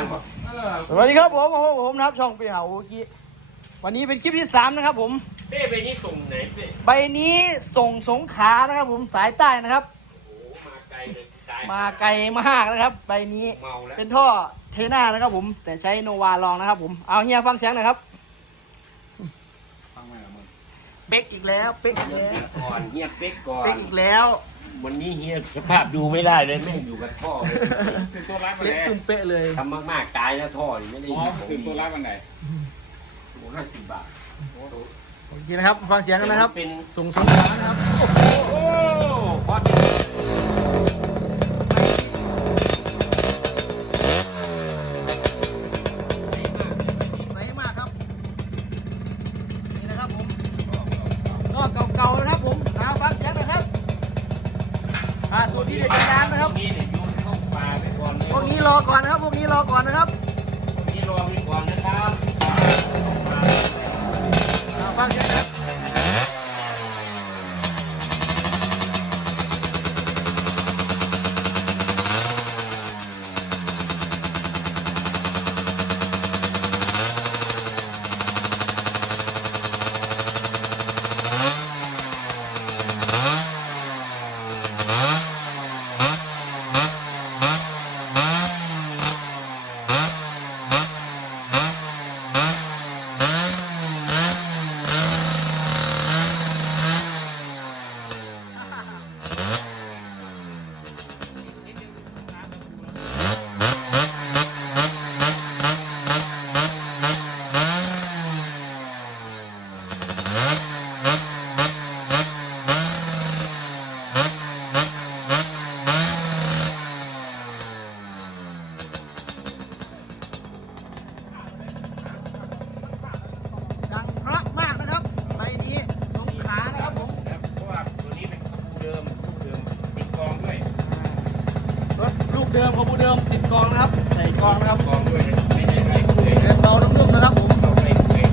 างก่อนสวัสดีครับผมโอ้โหผมนะครับช่องปีเหาโอกิวันนี้เป็นคลิปที่สามนะครับผมเป้ไปนี่ส่งไหนเป้ใบนี้ส่งสงขลานะครับ ผมสายใต้นะครับ โอ้มาไกลเลยตายมาไกลมากนะครับ ใบนี้เมาแล้วเป็นท่อเทน่านะครับ ผม แต่ใช้โนวาลองนะครับ ผมเอาเฮียฟังเสียงหน่อยครับ ฟังไหมล่ะมึง เป๊กอีกแล้ว เป๊กอีกแล้วก่อนเฮียเป๊กก่อเป๊นกอีกแล้ว วันนี้เฮียสภาพดูไม่ได้เลยแม่งอยู่กับท่อเลยตื่นตัวรับวันเป๊กไหนจุ่มเป๊ะเลย ทำมากๆตายแล้วท่อนี่ไม่ได้อ๋อของตื่นตัวรับวันไหนห้าสิบบาทโอเคนะครับ ฟังเสียงกันนะครับ เป็นส่งสงขลานะครับ โอ้พอดี ไหนมากครับ นี่นะครับผมก็เก่าๆนะครับผมเอาฟังเสียงหนะครับอ่า สูตรที่เด็ดจานนะครับพวกนี้เนี่ยโยนเข้าป่าไปก่อนเลยพวกนี้รอก่อนนะครับ พวกนี้รอก่อนนะครับ พวกนี้รอไปก่อนนะครับ อ่าฟังเสียงนะครับ ดังเพราะมากนะครับ ใบนี้สงขลานะครับผม ครับเพราะว่าตัวนี้ เป็นคู่เดิมคู่เดิมติดกองด้วยรถลูกเดิมขบูเดิมติดกองนะครับใส่กองนะครับ กองด้วยไม่ได้ไรคู่เลย เดินเบานุ่มๆนะครับผม เอาไปคู่เลย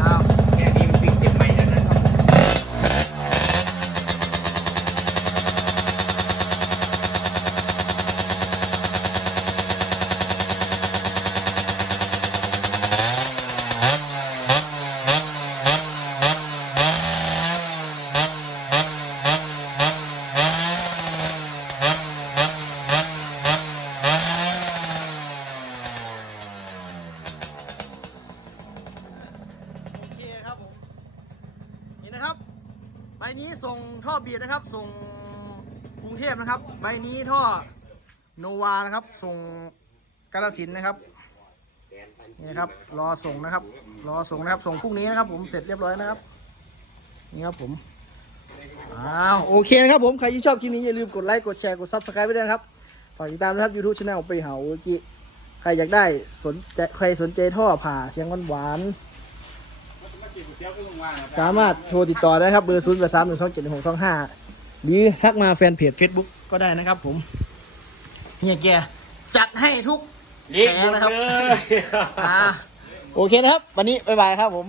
อ้าว แค่นี้มันปิดเจ็บไหมแล้วนะครับ โอเคครับผม นี่นะครับ ใบ นี้ส่งท่อบีดนะครับ ส่งกรุงเทพนะครับ ใบนี้ท่อโนวานะครับ ส่งกาลสินนะครับนี่ครับ รอส่งนะครับ รอส่งนะครับ ส่งพรุ่งนี้นะครับ ผมเสร็จเรียบร้อยนะครับ นี่ครับผมอ้าวโอเคนะครับผมใครที่ชอบคลิปนี้อย่าลืมกดไลค์กดแชร์กดซับสไครป์ไปด้วยนะครับฝากติดตามนะครับ YouTube Channel ไปหาโอกิใครอยากได้สนใจใครสนใจท่อผ่าเสียงหวานๆมาจีบเสียวก็ลงว่านะสามารถโทรติดต่อได้ครับ เบอร์ศูนย์แปดสามหนึ่งสองเจ็ดหกสองห้าหรือทักมาแฟนเพจ Facebook ก็ได้นะครับผมเฮียแกจัดให้ทุกเรียกหมดแพ้นะครับเลยอ่าโอเคนะครับ วันนี้บ๊ายบายครับผม